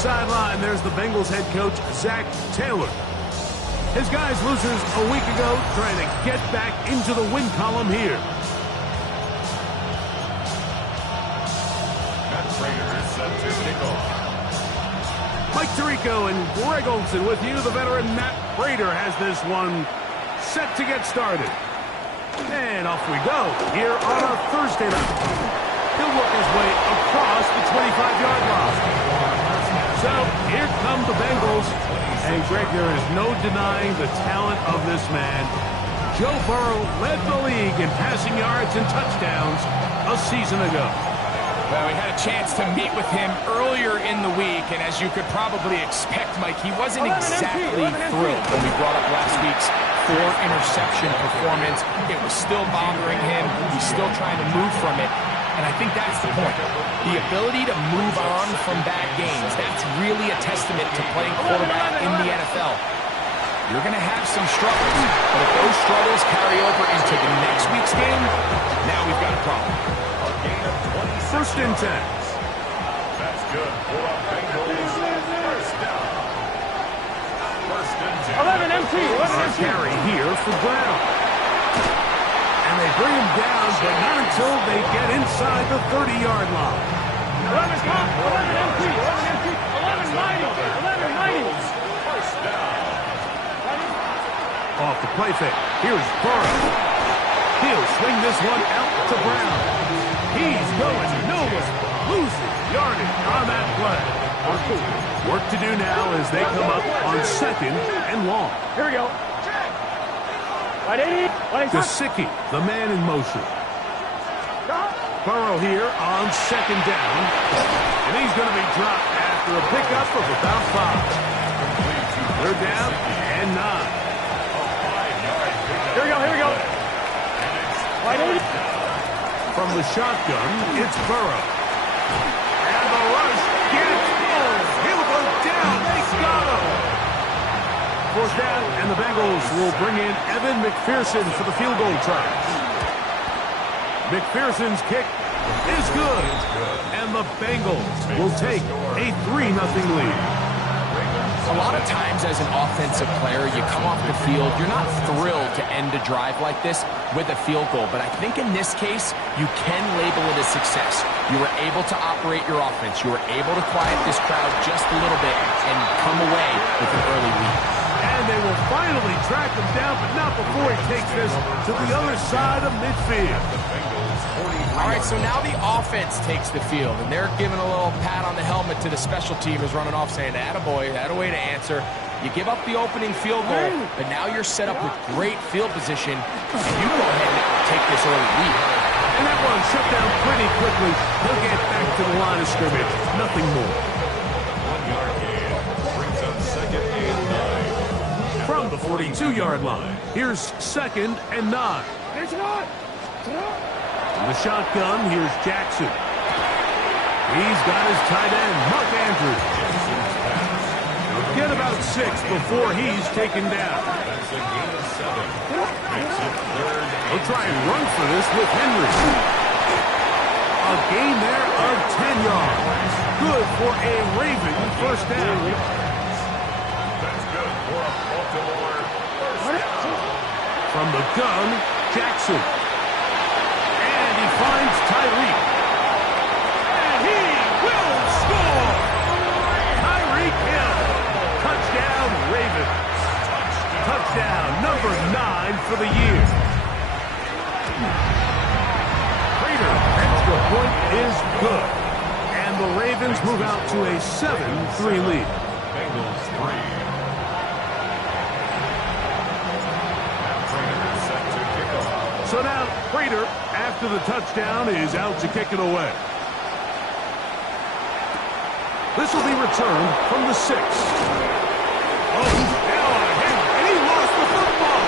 sideline, there's the Bengals head coach, Zach Taylor. His guys losers a week ago trying to get back into the win column here. Matt Prater is set to kick off. Mike Tirico and Greg Olson with you. The veteran Matt Prater has this one set to get started. And off we go here on a Thursday night. He'll work his way across the 25-yard line. So here come the Bengals. And Greg, there is no denying the talent of this man. Joe Burrow led the league in passing yards and touchdowns a season ago. Well, we had a chance to meet with him earlier in the week, and as you could probably expect, Mike, he wasn't exactly thrilled when we brought up last week's 4-interception performance. It was still bothering him. He's still trying to move from it, and I think that's the point. The ability to move on from bad games, that's really a testament to playing quarterback in the NFL. You're going to have some struggles, but if those struggles carry over into the next week's game, now we've got a problem. First and 10. That's good for a Bengals first down. First and 10. 11 MT. 11 MT. Carry here for Brown. And they bring him down, but not until they get inside the 30-yard line. 11 MT. 11 MT. 11 mighty. 11 mighty. First down. Off the play fake. Here's Burrow. He'll swing this one out to Brown. He's going nowhere. Losing yardage on that play. Work to do now as they come up on second and long. Here we go. Right 80. Gesicki, the man in motion. Burrow here on second down. And he's going to be dropped after a pickup of about 5. They're down and 9. Here we go. Here we go. Right 80. From the shotgun, it's Burrow. And the rush gets home. He'll go down. They got him. Fourth down, and the Bengals will bring in Evan McPherson for the field goal try. McPherson's kick is good. And the Bengals will take a 3-0 lead. A lot of times as an offensive player, you come off the field, you're not thrilled to end a drive like this with a field goal. But I think in this case, you can label it a success. You were able to operate your offense. You were able to quiet this crowd just a little bit and come away with an early lead. And they will finally track him down, but not before he takes this to the other side of midfield. All right, so now the offense takes the field, and they're giving a little pat on the helmet to the special teamers running off, saying, attaboy, attaboy to answer. You give up the opening field goal, but now you're set up with great field position, and you go ahead and take this early lead. And that one shut down pretty quickly. They'll get back to the line of scrimmage. Nothing more. 1-yard gain brings up second and 9. From the 42-yard line, here's second and 9. There's not. In the shotgun, here's Jackson. He's got his tight end, Mark Andrews. He'll get about 6 before he's taken down. That's a gain of 7. Makes it third. He'll try and run for this with Henry. A gain there of 10 yards. Good for a Raven first down. That's good for a Baltimore first down. From the gun, Jackson. He finds Tyreek. And he will score! Tyreek Hill. Touchdown, Ravens. Touchdown number 9 for the year. Prater, extra point is good. And the Ravens move out to a 7-3 lead. Bengals 3. Now Prater is set to kick off. So now Prater, after the touchdown, is out to kick it away. This will be returned from the 6. Oh, now on a hit, and he lost the football.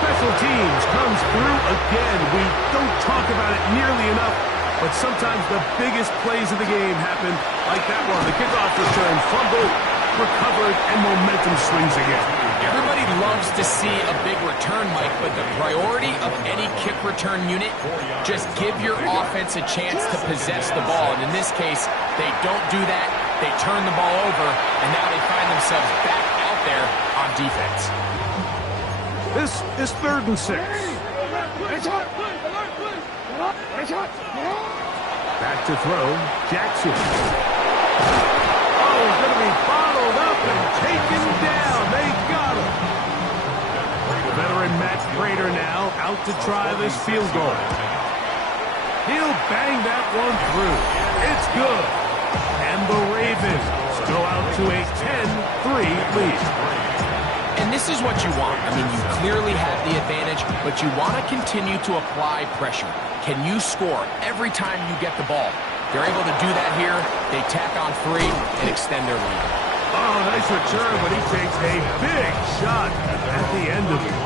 Special teams comes through again. We don't talk about it nearly enough, but sometimes the biggest plays of the game happen like that one. The kickoff return, fumble, recovered, and momentum swings again. Everybody Everybody loves to see a big return, Mike, but the priority of any kick return unit, just give your offense a chance to possess the ball. And in this case, they don't do that. They turn the ball over, and now they find themselves back out there on defense. This is 3rd and 6. Back to throw, Jackson. Oh, he's going to be bottled up and taken down. They got him. The veteran Matt Prater now out to try this field goal. He'll bang that one through. It's good. And the Ravens go out to a 10-3 lead. And this is what you want. I mean, you clearly have the advantage, but you want to continue to apply pressure. Can you score every time you get the ball? They're able to do that here. They tack on 3 and extend their lead. Oh, nice return, but he takes a big shot at the end of it.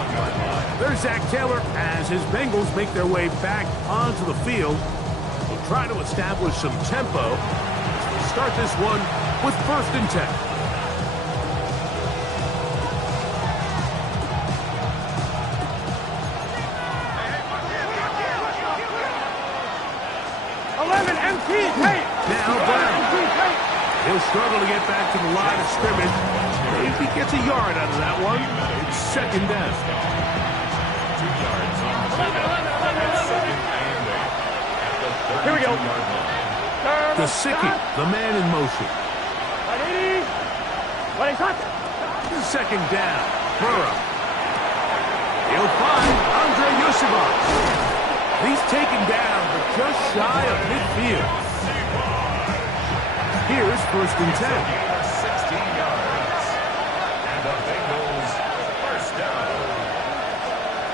There's Zach Taylor as his Bengals make their way back onto the field. They'll try to establish some tempo. We'll start this one with 1st and 10. 11 MP tape. Now Brown. He'll struggle to get back to the line of scrimmage. If he gets a yard out of that one, it's 2nd down. 2 yards on the second and 8. Here we go. Gesicki, the man in motion. Ready, shot. 2nd down. Burrow. He'll find Andre Yusufov. He's taken down, but just shy of midfield. Here's 1st and 10. 16 yards. And the Bengals first down.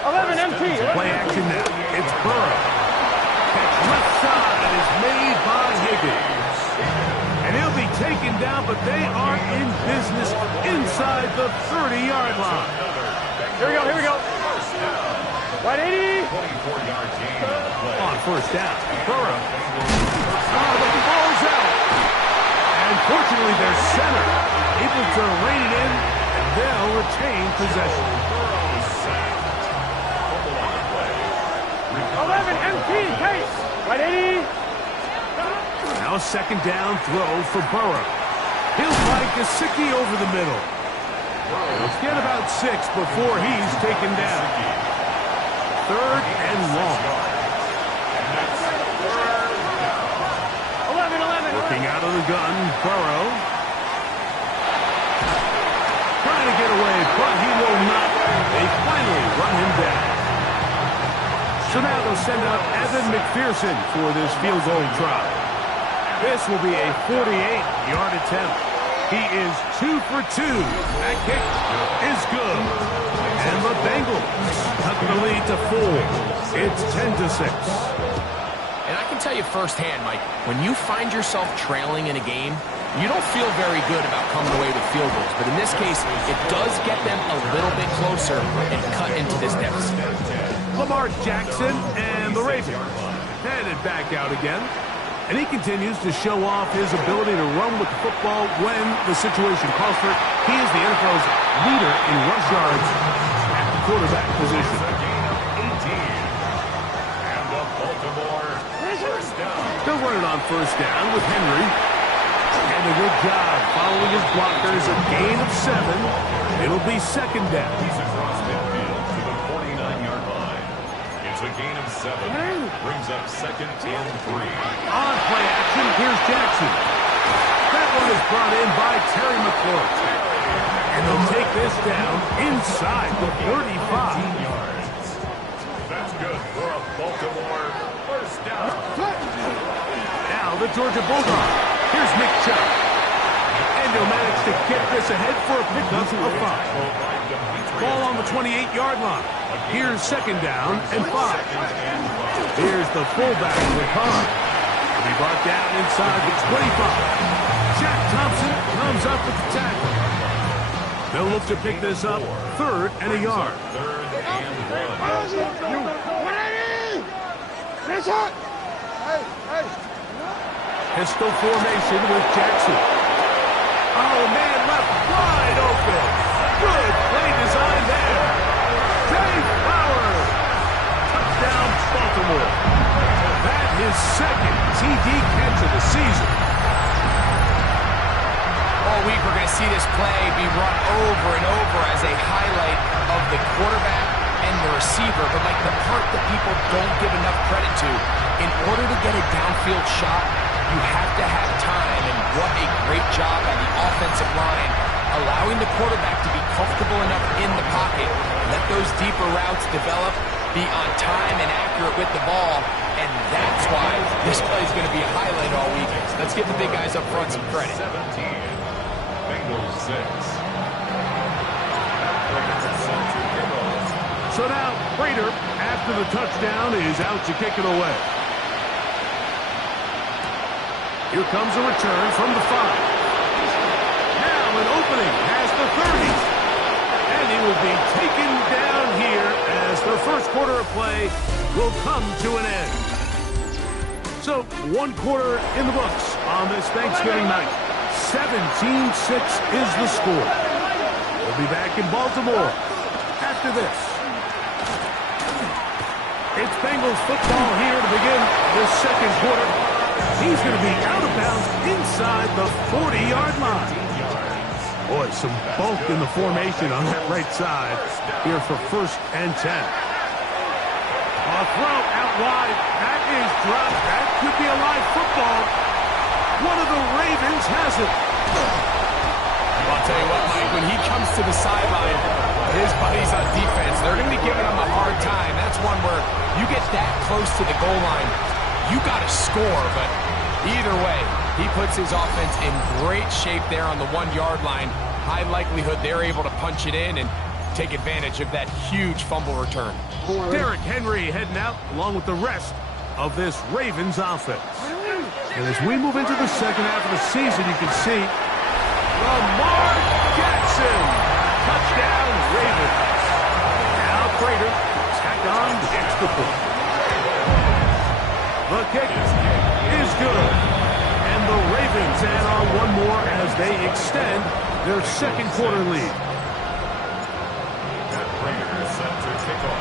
11 MP. Play action now. It's Burrow. Catch left side is made by Higgins. And he'll be taken down, but they are in business inside the 30-yard line. Here we go. Right 80. 24-yard gain on the play. On 1st down, Burrow. Oh, the ball's out. And fortunately, their center able to rein it in, and they'll retain possession. 11 MP case. Right 80. Now a 2nd down throw for Burrow. He'll find Gesicki over the middle. Let's get about 6 before he's taken down. 3rd and long. 11. Working out of the gun, Burrow. Trying to get away, but he will not. They finally run him down. So now they'll send out Evan McPherson for this field goal try. This will be a 48-yard attempt. He is 2 for 2. That kick is good. And the Bengals cut the lead to 4. It's 10-6. And I can tell you firsthand, Mike, when you find yourself trailing in a game, you don't feel very good about coming away with field goals. But in this case, it does get them a little bit closer and cut into this deficit. Lamar Jackson and the Ravens headed back out again. And he continues to show off his ability to run with the football when the situation calls for it. He is the NFL's leader in rush yards at the quarterback position. And the Baltimore first down. They'll run it on 1st down with Henry. And a good job following his blockers. A gain of 7. It'll be 2nd down. He's across midfield to the 49-yard line. It's a gain of 7. Brings up 2nd and 3. On play action, here's Jackson. That one is brought in by Terry McLaurin. And they'll take this down inside the 35. Yards. That's good for a Baltimore first down. Now the Georgia Bulldog. Here's Nick Chubb. And he'll manage to get this ahead for a pickup of 5. Ball on the 28-yard line. Here's 2nd down and 5. Here's the fullback with Carr. He'll be brought down inside the 25. Jack Thompson comes up with the tackle. They'll look to pick this up 3rd and a yard. 3rd and 1. Pistol formation with Jackson. Oh, man, left wide open. Good play design second TD catch of the season. All week we're going to see this play be run over and over as a highlight of the quarterback and the receiver. But like the part that people don't give enough credit to, in order to get a downfield shot, you have to have time. And what a great job by the offensive line, allowing the quarterback to be comfortable enough in the pocket, let those deeper routes develop, be on time and accurate with the ball. And that's why this play is going to be a highlight all week. Let's give the big guys up front some credit. 17. Bengals 6. So now, Prater, after the touchdown, is out to kick it away. Here comes a return from the 5. Now an opening has the 30. And he will be taken down here as the first quarter of play will come to an end. So, one quarter in the books on this Thanksgiving night. 17-6 is the score. We'll be back in Baltimore after this. It's Bengals football here to begin the second quarter. He's going to be out of bounds inside the 40-yard line. Boy, some bulk in the formation on that right side here for 1st and 10. A throw out wide. That is dropped. That could be a live football. One of the Ravens has it. I'll tell you what, Mike, when he comes to the sideline, his buddies on defense, they're going to be giving him a hard time. That's one where you get that close to the goal line, you got to score. But either way, he puts his offense in great shape there on the 1-yard line. High likelihood they're able to punch it in and take advantage of that huge fumble return. Derrick Henry heading out along with the rest of this Ravens offense. And as we move into the second half of the season, you can see Lamar Jackson. Touchdown, Ravens. Now Prater tack on the extra point. The kick is good. And the Ravens add on one more as they extend their second quarter lead.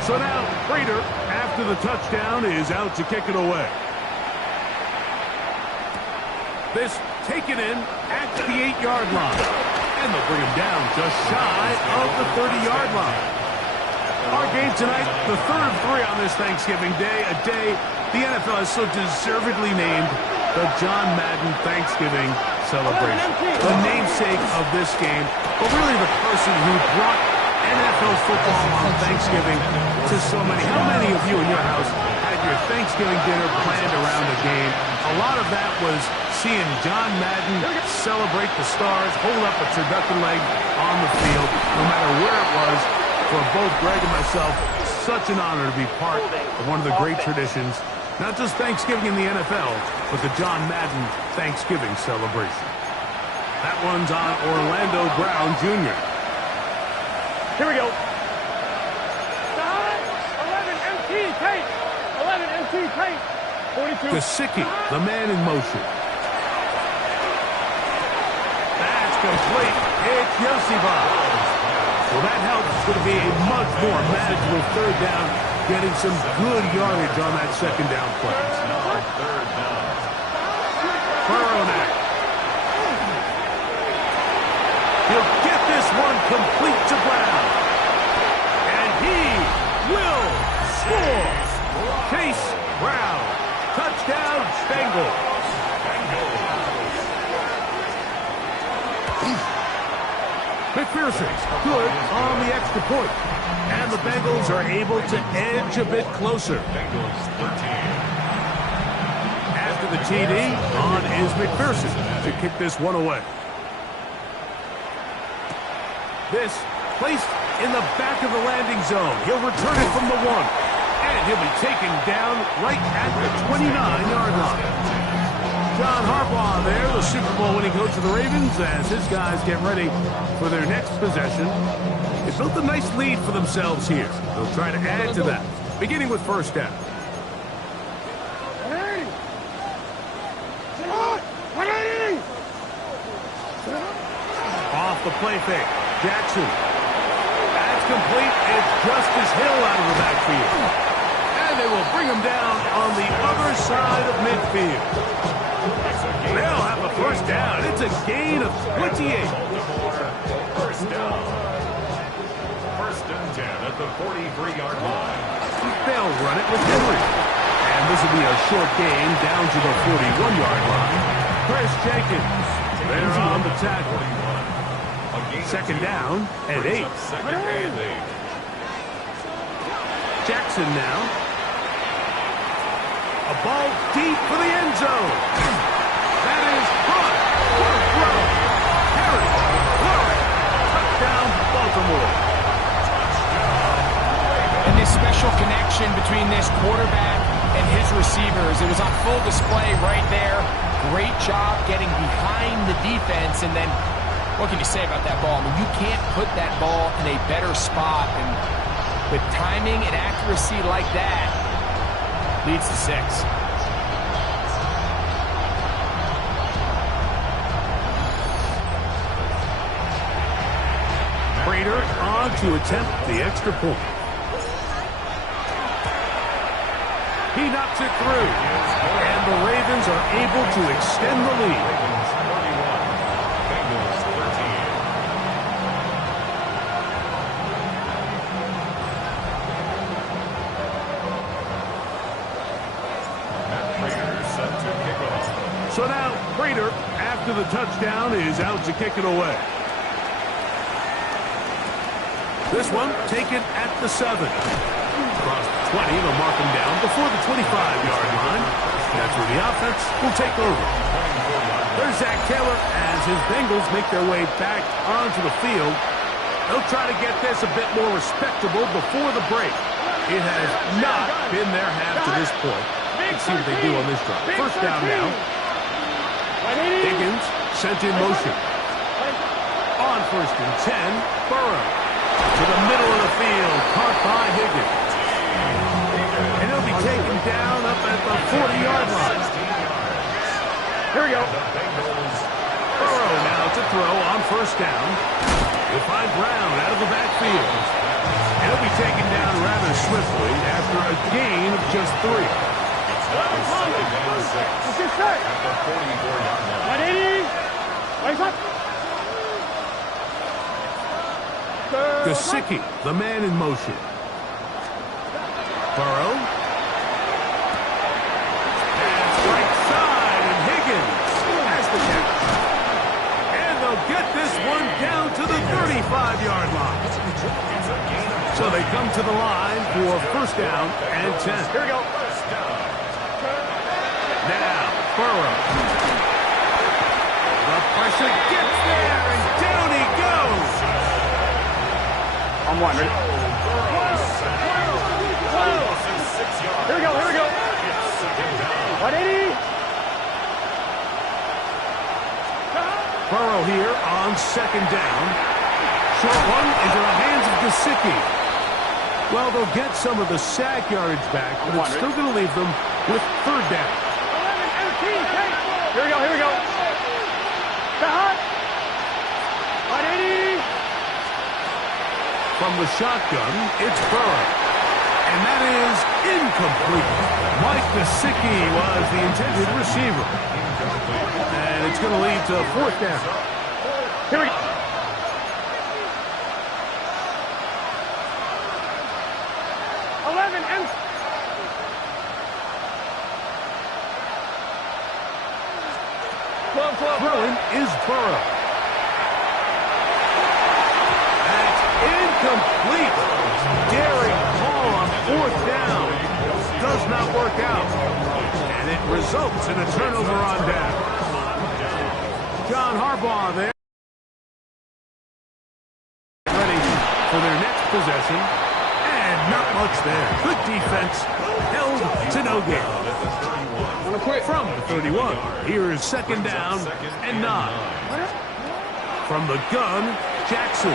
So now Prater, after the touchdown, is out to kick it away. This taken in at the 8-yard line. And they'll bring him down just shy of the 30-yard line. Our game tonight, the third of 3 on this Thanksgiving Day, a day the NFL has so deservedly named the John Madden Thanksgiving celebration. The namesake of this game, but really the person who brought NFL football on Thanksgiving to so many. How many of you in your house had your Thanksgiving dinner planned around a game? A lot of that was seeing John Madden celebrate the stars, hold up a turducken leg on the field, no matter where it was. For both Greg and myself, such an honor to be part of one of the great traditions, not just Thanksgiving in the NFL, but the John Madden Thanksgiving celebration. That one's on Orlando Brown Jr. Here we go. 11 MT tape. 11 MT tape. 42. Gesicki, the man in motion. That's complete. It's Yosibov. Well, that helps. It's going to be a much more manageable third down, getting some good yardage on that second down play. Burrow. He'll get this one complete to Brown. And he will score. Chase Brown. Touchdown, Bengals. McPherson's good on the extra point. And the Bengals are able to edge a bit closer. After the TD, on is McPherson to kick this one away. This placed in the back of the landing zone. He'll return it from the 1. And he'll be taken down right at the 29-yard line. John Harbaugh there, the Super Bowl winning coach of the Ravens, as his guys get ready for their next possession. They built a nice lead for themselves here. They'll try to add to that, beginning with first down. Off the play fake. Jackson. That's complete. It's Justice Hill out of the backfield. And they will bring him down on the other side of midfield. field. They'll have a first down. It's a gain of 28. First down. First and 10 at the 43-yard line. They'll run it with Henry. And this will be a short gain down to the 41-yard line. Chris Jenkins, they're on the tackle. Second down and 8. Second and 8. Jackson now. A ball deep for the end zone. That is caught. What a throw. Harry, Flurry, touchdown, Baltimore. And this special connection between this quarterback and his receivers, it was on full display right there. Great job getting behind the defense, and then what can you say about that ball? I mean, you can't put that ball in a better spot, and with timing and accuracy like that, leads to 6. Prater on to attempt the extra point. He knocks it through, and the Ravens are able to extend the lead. Ravens 31, Bengals 13. Matt Prater set to kick off. So now Prater, after the touchdown, is out to kick it away. This one taken at the 7. Across the 20, they'll mark him down before the 25-yard line. That's where the offense will take over. There's Zach Taylor as his Bengals make their way back onto the field. They'll try to get this a bit more respectable before the break. It has not been their half to this point. Let's see what they do on this drive. First down now. Higgins sent in motion. On first and 10, Burrow. To the middle of the field, caught by Higgins. And he'll be taken down up at the 40-yard line. Here we go. Burrow now to throw on first down. He'll find Brown out of the backfield. And he'll be taken down rather swiftly after a gain of just 3. What's your set? At the 44-yard line. 180. Wait up. Gesicki, the man in motion. Burrow. That's right side, and Higgins has the catch. And they'll get this one down to the 35-yard line. So they come to the line for first down and 10. Here we go. Now, Burrow. The pressure gets there, and down he goes. On one, ready? Here we go, here we go. 180. Burrow here on second down. Short one into the hands of Gesicki. Well, they'll get some of the sack yardage back, but it's still going to leave them with third down. 11, 18, take. Here we go, here we go. Hot. 180. From the shotgun, it's Burrow. And that is incomplete. Mike Gesicki was the intended receiver. And it's going to lead to fourth down. Here we go. 11 and Throwing is Burrow. That's incomplete. Daring call on fourth down. Does not work out. And it results in a turnover on down. John Harbaugh there. Ready for their next possession. And not much there. Good defense. Held to no gain. From the 31, here is second down and 9. From the gun, Jackson.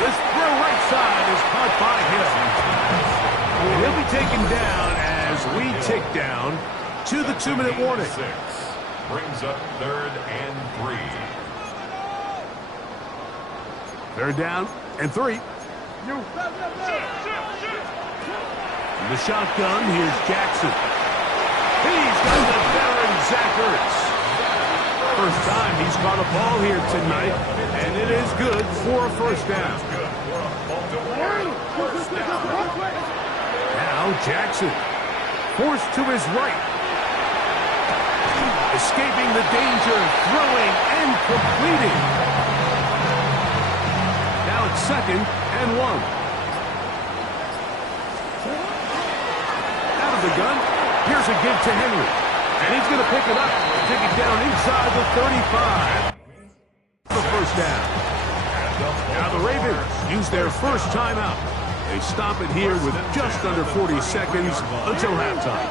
This throw right side is caught by him. He'll be taken down as we tick down to the 2-minute warning. Brings up third and 3. Third down and 3. From the shotgun, here's Jackson. He's shotgun to veteran Zach Ertz. First time he's caught a ball here tonight, and it is good for a first down. Now Jackson, forced to his right. Escaping the danger, throwing and completing. Now it's 2nd and 1. Out of the gun, here's a give to Henry. And he's going to pick it up, take it down inside the 35. The first down. Now the Ravens use their first timeout. They stop it here with just under 40 seconds until halftime.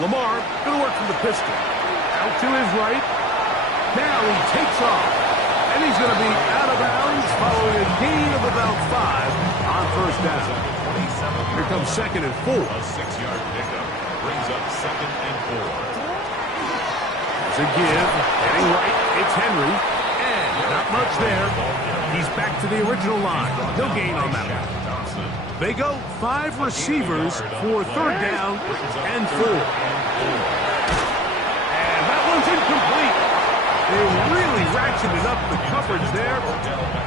Lamar going to work from the pistol. Out to his right. Now he takes off. And he's going to be out of bounds following a gain of about 5 on first down. Here comes 2nd and 4. A 6-yard pickup brings up 2nd and 4. There's a give. Heading right. It's Henry. And not much there. He's back to the original line. No gain on that one. They go 5 receivers for 3rd down and 4. And that one's incomplete. They really ratcheted up the coverage there.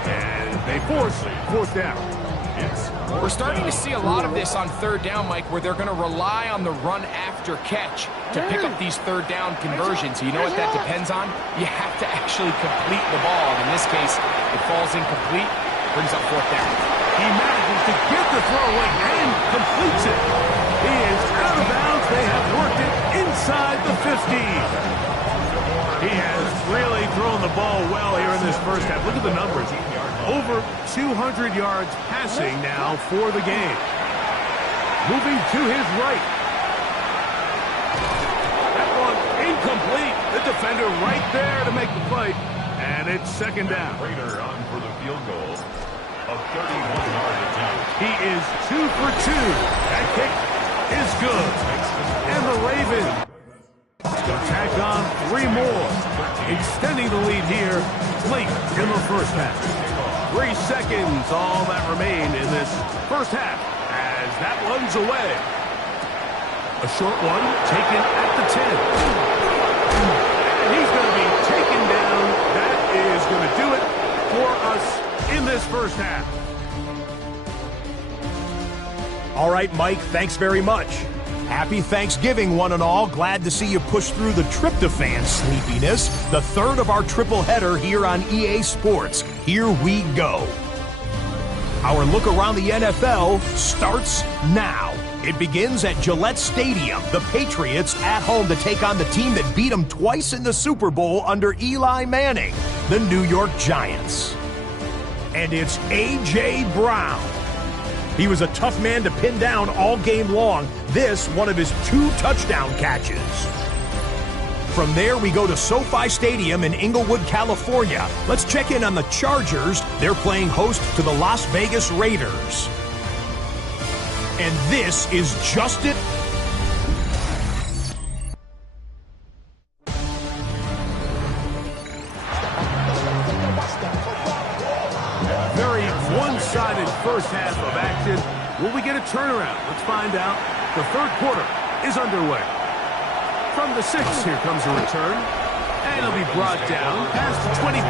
And they force 4th down. We're starting to see a lot of this on 3rd down, Mike, where they're going to rely on the run after catch to pick up these 3rd down conversions. You know what that depends on? You have to actually complete the ball. And in this case, it falls incomplete, brings up 4th down. He manages to get the throw away and completes it. He is out of bounds. They have worked it inside the 50. He has really thrown the ball well here in this first half. Look at the numbers. Over 200 yards passing now for the game. Moving to his right. That one incomplete. The defender right there to make the play. And it's 2nd down. Prater on for the field goal. A 31-yard attempt. He is 2 for 2. That kick is good. And the Ravens will tack on 3 more, extending the lead here late in the first half. 3 seconds, all that remain in this first half as that one's away. A short one taken at the 10. And he's going to be taken down. That is going to do it for us in this first half. All right, Mike, thanks very much. Happy Thanksgiving, one and all. Glad to see you push through the tryptophan sleepiness. The 3rd of our triple header here on EA Sports. Here we go. Our look around the NFL starts now. It begins at Gillette Stadium. The Patriots at home to take on the team that beat them twice in the Super Bowl under Eli Manning, the New York Giants. And it's A.J. Brown. He was a tough man to pin down all game long. This, one of his 2 touchdown catches. From there, we go to SoFi Stadium in Inglewood, California. Let's check in on the Chargers. They're playing host to the Las Vegas Raiders. And this is just it. Very one-sided first half of action. Will we get a turnaround? Let's find out. The 3rd quarter is underway. From the 6, here comes a return. And it'll be brought down past the 25.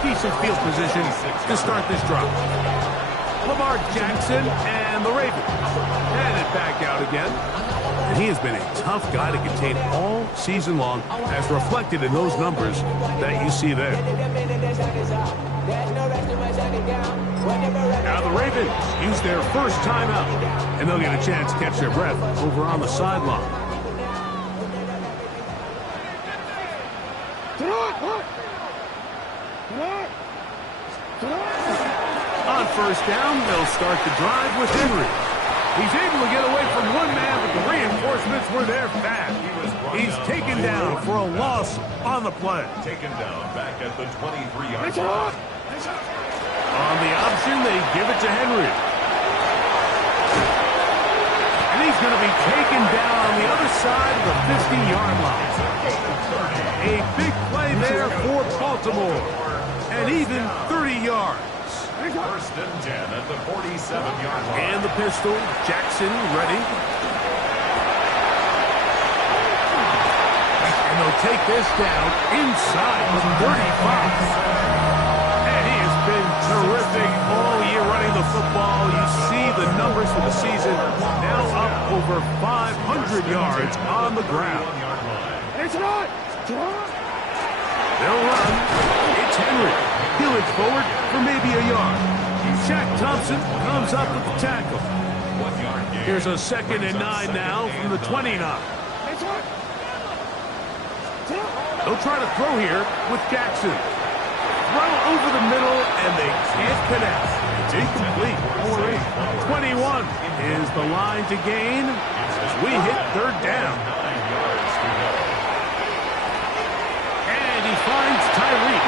Decent field position to start this drive. Lamar Jackson and the Ravens. And it back out again. And he has been a tough guy to contain all season long, as reflected in those numbers that you see there. Now the Ravens use their first timeout, and they'll get a chance to catch their breath over on the sideline. On first down, they'll start the drive with Henry. He's able to get away from one man, but the reinforcements were there fast. He's taken down for a loss on the play. Taken down back at the 23-yard line. On the option, they give it to Henry. And he's going to be taken down on the other side of the 50-yard line. A big play there for Baltimore. And even 30 yards. First and 10 at the 47-yard line. And the pistol. Jackson ready. And they'll take this down inside the 35. And he has been terrific all year running the football. You see the numbers for the season. Now up over 500 yards on the ground. They'll run. It's Henry. He'll inch forward for maybe a yard. Shaq Thompson comes up with the tackle. Here's a 2nd and 9 now from the 29. They'll try to throw here with Jackson. Throw over the middle, and they can't connect. It's incomplete. 21 is the line to gain as we hit 3rd down. And he finds Tyreek.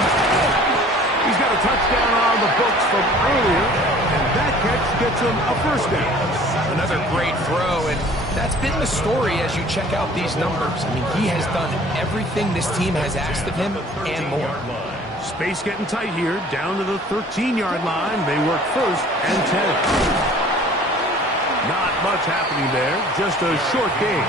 He's got a touchdown on the books from earlier, and that catch gets him a 1st down. Another great throw, and that's been the story as you check out these numbers. I mean, he has done everything this team has asked of him and more. Space getting tight here, down to the 13-yard line. They work 1st and 10. Not much happening there, just a short gain.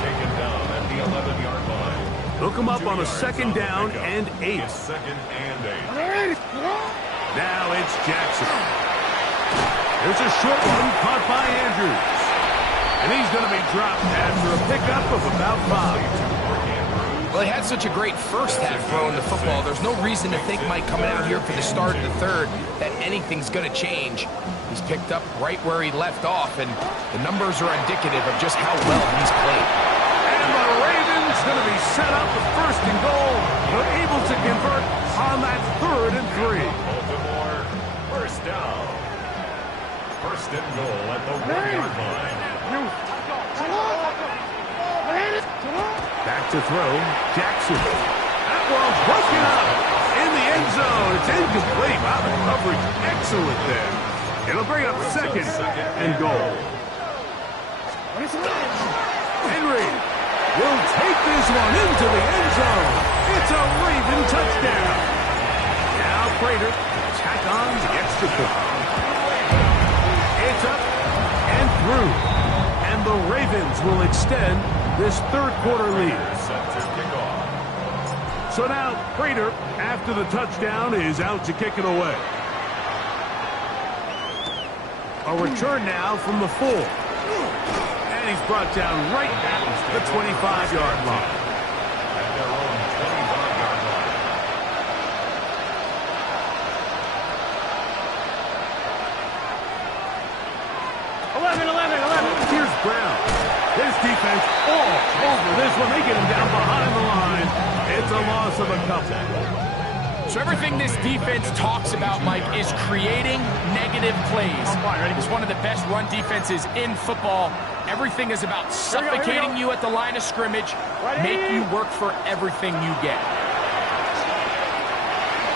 Taken down at the 11-yard line. They'll come up on a 2nd down and 8. 2nd and 8. Now it's Jackson. There's a short one caught by Andrews. And he's going to be dropped after a pickup of about 5. Well, he had such a great first half throwing the football. There's no reason to think Mike coming out here for the start of the 3rd that anything's going to change. He's picked up right where he left off, and the numbers are indicative of just how well he's played. And the Ravens going to be set up with 1st and goal. They're able to convert on that 3rd and 3. Baltimore, 1st down. 1st and goal at the 1-yard line. Back to throw, Jackson. That one's broken up in the end zone. It's incomplete. Wow, the coverage excellent there. It'll bring up 2nd and goal. Henry will take this one into the end zone. It's a Raven touchdown. Now Prater tack on the extra point. It's up and through. And the Ravens will extend this 3rd quarter lead. So now Prater, after the touchdown, is out to kick it away. A return now from the 4. And he's brought down right at the 25-yard line. At their own 25-yard line. 11. Here's Brown. His defense all over this one. They get him down behind the line. It's a loss of a couple. So everything this defense talks about, Mike, is creating negative plays. It's one of the best run defenses in football. Everything is about suffocating you at the line of scrimmage, make you work for everything you get.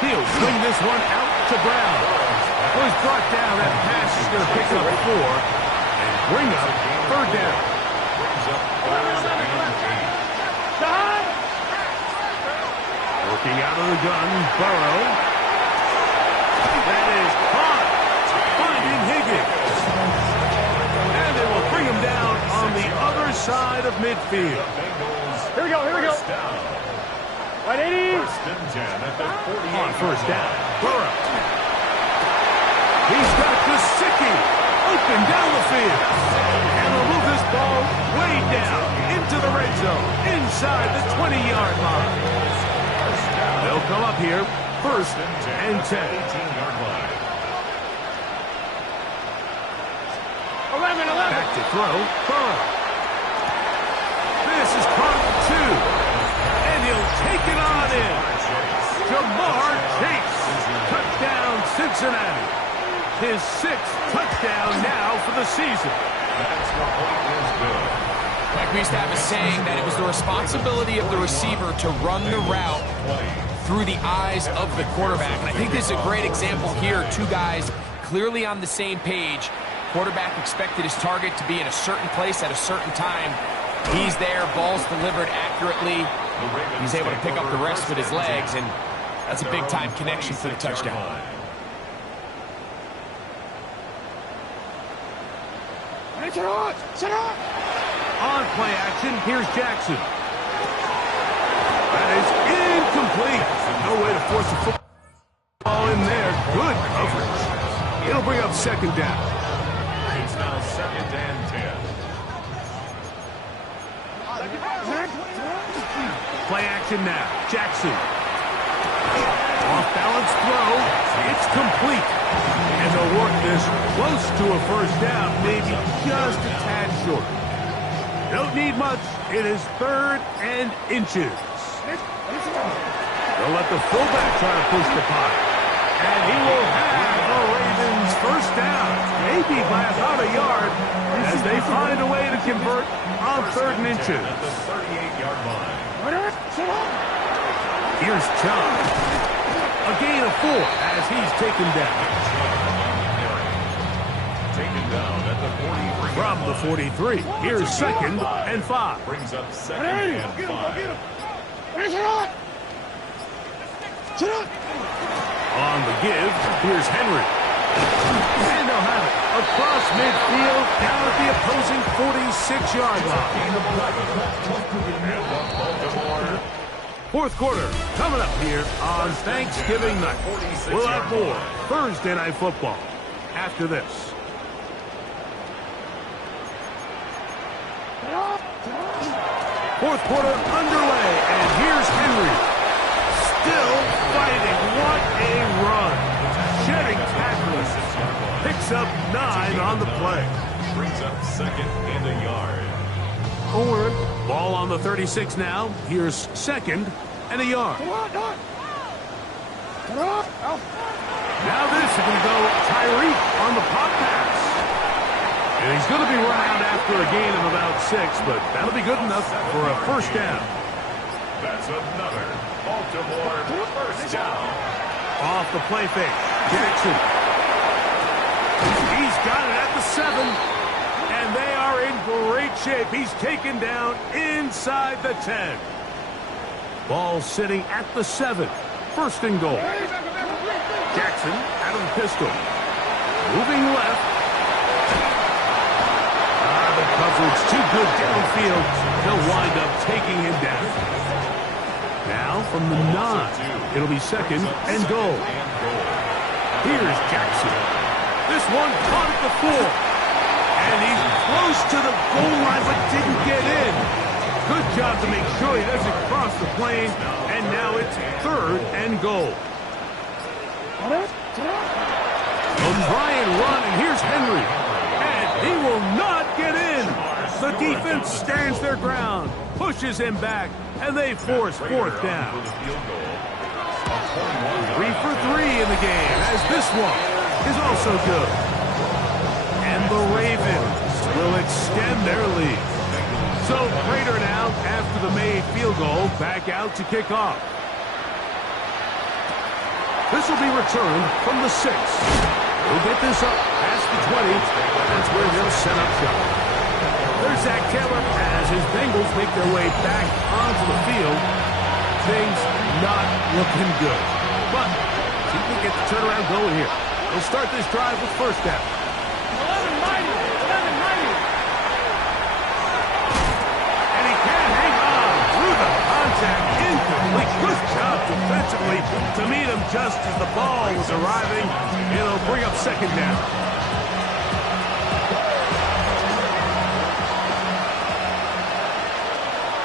He'll swing this one out to Brown. Well, he's brought down. That pass is going to pick up 4 and bring up 3rd down. Working out of the gun, Burrow. That is caught. Finding Higgins. And they will bring him down on the other side of midfield. Here we go. Right, 80. 1st and 10 at the 48. On 1st down, Burrow. He's got Gesicki open down the field. And will move this ball way down into the red zone, inside the 20-yard line. They'll come up here, 1st and 10. 18-yard line. 11. Back to throw, Burrow. This is caught 2. And he'll take it on in. Jamar Chase. Touchdown, Cincinnati. His 6th touchdown now for the season. That's the point is good. Like we used to have a saying that it was the responsibility of the receiver to run the route through the eyes of the quarterback. And I think this is a great example here. 2 guys clearly on the same page. Quarterback expected his target to be in a certain place at a certain time. He's there, ball's delivered accurately. He's able to pick up the rest with his legs, and That's a big-time connection for the touchdown. On play action, here's Jackson. That is incomplete. No way to force a football in there. Good coverage. It'll bring up second down. It's now 2nd and 10. Play action now. Jackson. Off-balance throw. It's complete. And they'll work this close to a first down, maybe just a tad short. Don't need much. It is 3rd and inches. They'll let the fullback try to push the pot. And he will have the Ravens first down, maybe by about a yard, as they find a way to convert on 3rd and inches. At the 38-yard line. Here's John. A gain of 4 as he's taken down. Taken down at the 43. From the 43, here's 2nd and 5. Brings up 2nd and 5. On the give, here's Henry. And they'll have it across midfield down at the opposing 46-yard line. Fourth quarter coming up here on Thanksgiving night. We'll have more Thursday Night Football after this. Fourth quarter underway, and here's Henry. Still fighting. What a run. Shedding tackles. Picks up 9 on the play. Brings up 2nd and a yard. Ball on the 36 now. Here's 2nd and a yard. Now this is going to go Tyreek on the pop pass. And he's going to be run out after a gain of about 6, but that'll be good enough for a first down. That's another Baltimore first down. Off the play fake. Jackson. He's got it at the 7. And they are in great shape. He's taken down inside the 10. Ball sitting at the 7. 1st and goal. Jackson out of the pistol. Moving left. The coverage too good downfield. He'll wind up taking him down. Now from the 9. It'll be 2nd and goal. Here's Jackson. This one caught at the 4. And he's close to the goal line, but didn't get in. Good job to make sure he doesn't cross the plane. And now it's 3rd and goal. They'll try and run, and here's Henry. And he will not get in. The defense stands their ground, pushes him back, and they force 4th down. 3 for 3 in the game, as this one is also good. And the Ravens will extend their lead. So Prater now, after the made field goal, back out to kick off. This will be returned from the 6. He'll get this up past the 20. That's where he'll set up shop. There's Zach Taylor as his Bengals make their way back onto the field. Things not looking good. But see if they get the turnaround going here. They'll start this drive with first down. 11-90. And he can't hang on through the contact. Incomplete. Good job defensively to meet him just as the ball was arriving. It'll bring up 2nd down.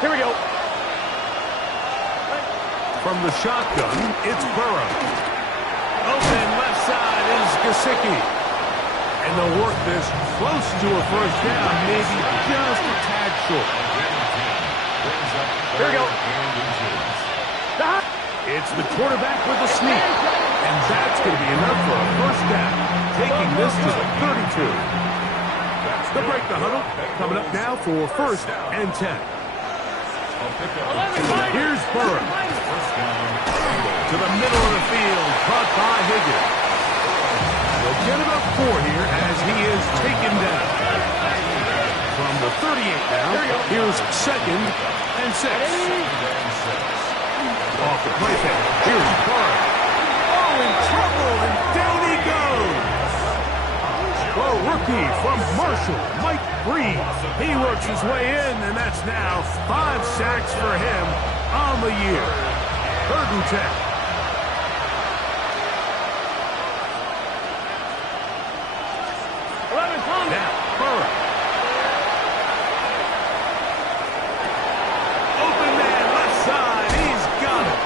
Here we go. From the shotgun, it's Burrow. Open left side is Gesicki. And they'll work this close to a first down, maybe just a tad short. Here we go. It's the quarterback with the sneak. And that's going to be enough for a first down, taking this to the 32. They'll break the huddle. Coming up now for 1st and 10. Here's Burrow. To the middle of the field, caught by Higgins. They'll get about 4 here as he is taken down. From the 38 now, here's 2nd and 6. off the play fake. Here's Burrow. Oh, in trouble, and down he goes. The rookie from Marshall, Mike Breed. He works his way in, and that's now 5 sacks for him on the year. 3rd and 10. Now, Burrow. Open man, left side. He's got it.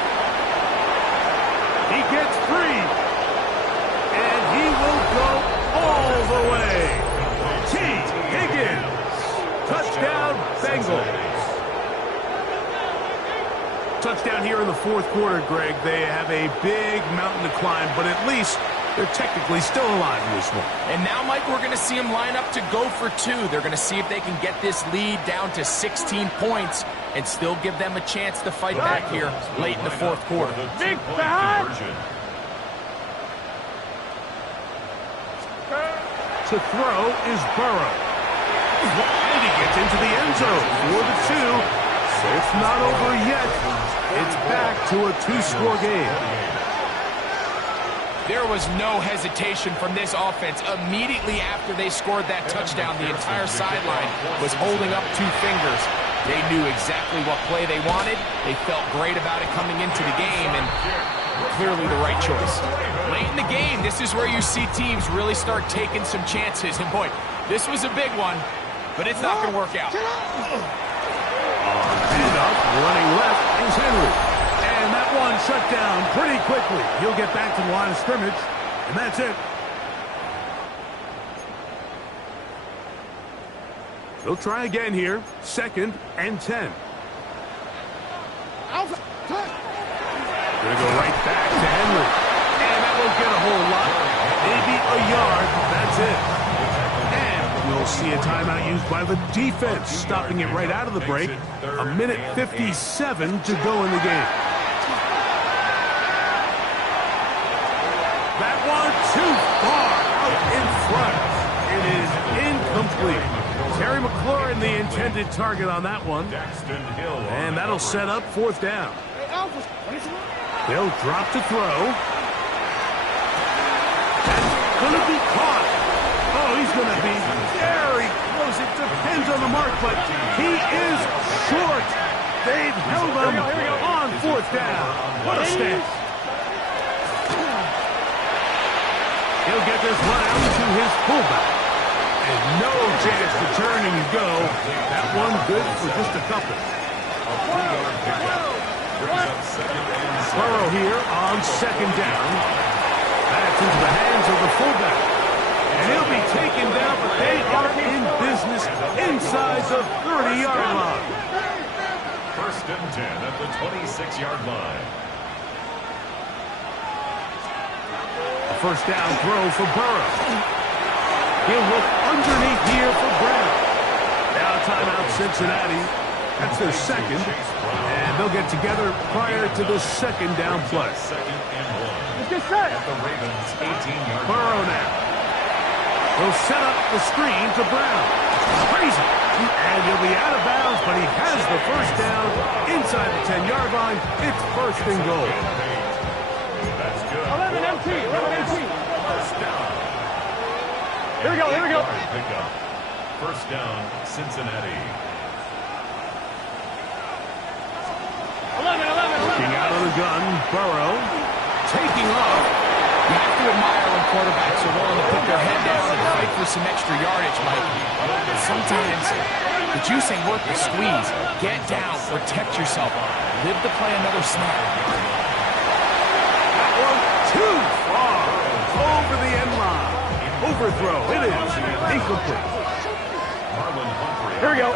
He gets free. And he will go all the way. T. Higgins. Touchdown, Bengals. Touchdown here in the 4th quarter, Greg. They have a big mountain to climb, but at least they're technically still alive in this one. And now, Mike, we're going to see them line up to go for 2. They're going to see if they can get this lead down to 16 points and still give them a chance to fight back here late in the 4th quarter. Big bad. To throw is Burrow. And he gets into the end zone for the 2. It's not over yet. It's back to a 2-score game. There was no hesitation from this offense. Immediately after they scored that touchdown, the entire sideline was holding up 2 fingers. They knew exactly what play they wanted. They felt great about it coming into the game, and clearly the right choice. Late in the game, this is where you see teams really start taking some chances. And boy, this was a big one, but it's not going to work out. And up, running left is Henry. And that one shut down pretty quickly. He'll get back to the line of scrimmage, and that's it. They'll try again here. 2nd and 10. Gonna go right back to Henry. And that won't get a whole lot. Maybe a yard. That's it. And we'll see a timeout used by the defense, stopping it right out of the break. 1:57 to go in the game. That one too far out in front. It is incomplete. Terry McLaurin, the intended target on that one. And that'll set up 4th down. They'll drop to throw. That's going to be caught. Oh, he's going to be very close. It depends on the mark, but he is short. They've held him on 4th down. What a stance. He'll get this one out to his fullback. And no chance to turn and go. That one good for just a couple. Burrow here on 2nd down. That's into the hands of the fullback. And he'll be taken down, but they are in business inside the 30-yard line. 1st and 10 at the 26-yard line. A 1st down throw for Burrow. He'll look underneath here for Brown. Now timeout Cincinnati. That's their 2nd. And they'll get together prior to the 2nd down play. 2nd and 1. Let's get set. At the Ravens' 18-yard line. Burrow now. He'll set up the screen to Brown. Crazy. And he'll be out of bounds, but he has the 1st down inside the 10-yard line. It's 1st and goal. That's good. 11 MT. 11 MT. 1st down. Here we go. Here we go. Pickup. 1st down, Cincinnati. 11. Looking out of the gun, Burrow taking off. You have to admire when quarterbacks are willing to put their head down and fight for some extra yardage, Mike. Sometimes the juice ain't worth the squeeze. Get down, protect yourself, live to play another snap. That one too far over the end line. Overthrow. It is incomplete. Here we go.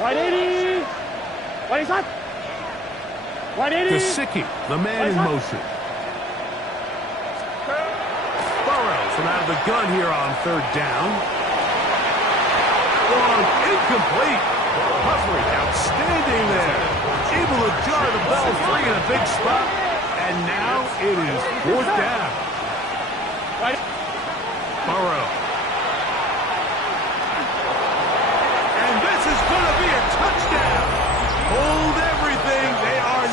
180. 180. 180. Gesicki, the man in motion. Burrow from out of the gun here on 3rd down. One incomplete. Humphrey outstanding there. Able to jar the ball free in a big spot. And now it is 4th down. Burrow. And this is going to be a touchdown. Hold everything. They are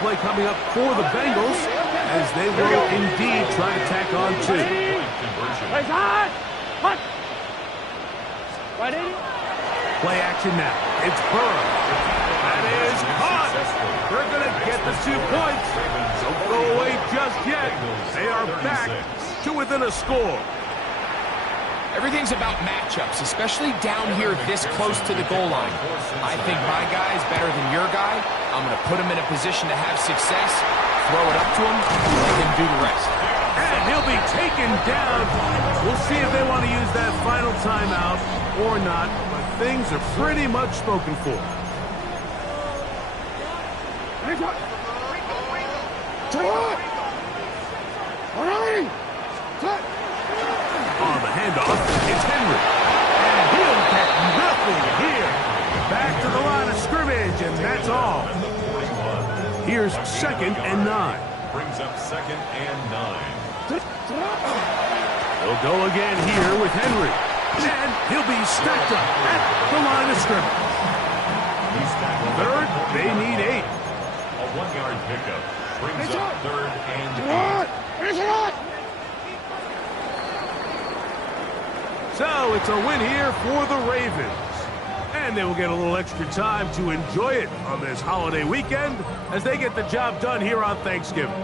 play coming up for the Bengals as they will indeed try to tack on 2. Place hot. Hot. Right in. Play action now. It's Burrow. That is caught. They're going to get the 2 points. Don't go away just yet. They are back to within a score. Everything's about matchups, especially down here this close to the goal line. I think my guy is better than your guy. I'm going to put him in a position to have success, throw it up to him, and let him do the rest. And he'll be taken down. We'll see if they want to use that final timeout or not, but things are pretty much spoken for. On the handoff, it's Henry. And he'll get nothing here. Back to the line of scrimmage, and that's all. Here's 2nd and 9. Brings up 2nd and 9. He'll go again here with Henry. And he'll be stacked up at the line of scrimmage. Third, they need 8. A 1-yard pickup brings up 3rd and 8. So it's a win here for the Ravens. And they will get a little extra time to enjoy it on this holiday weekend as they get the job done here on Thanksgiving.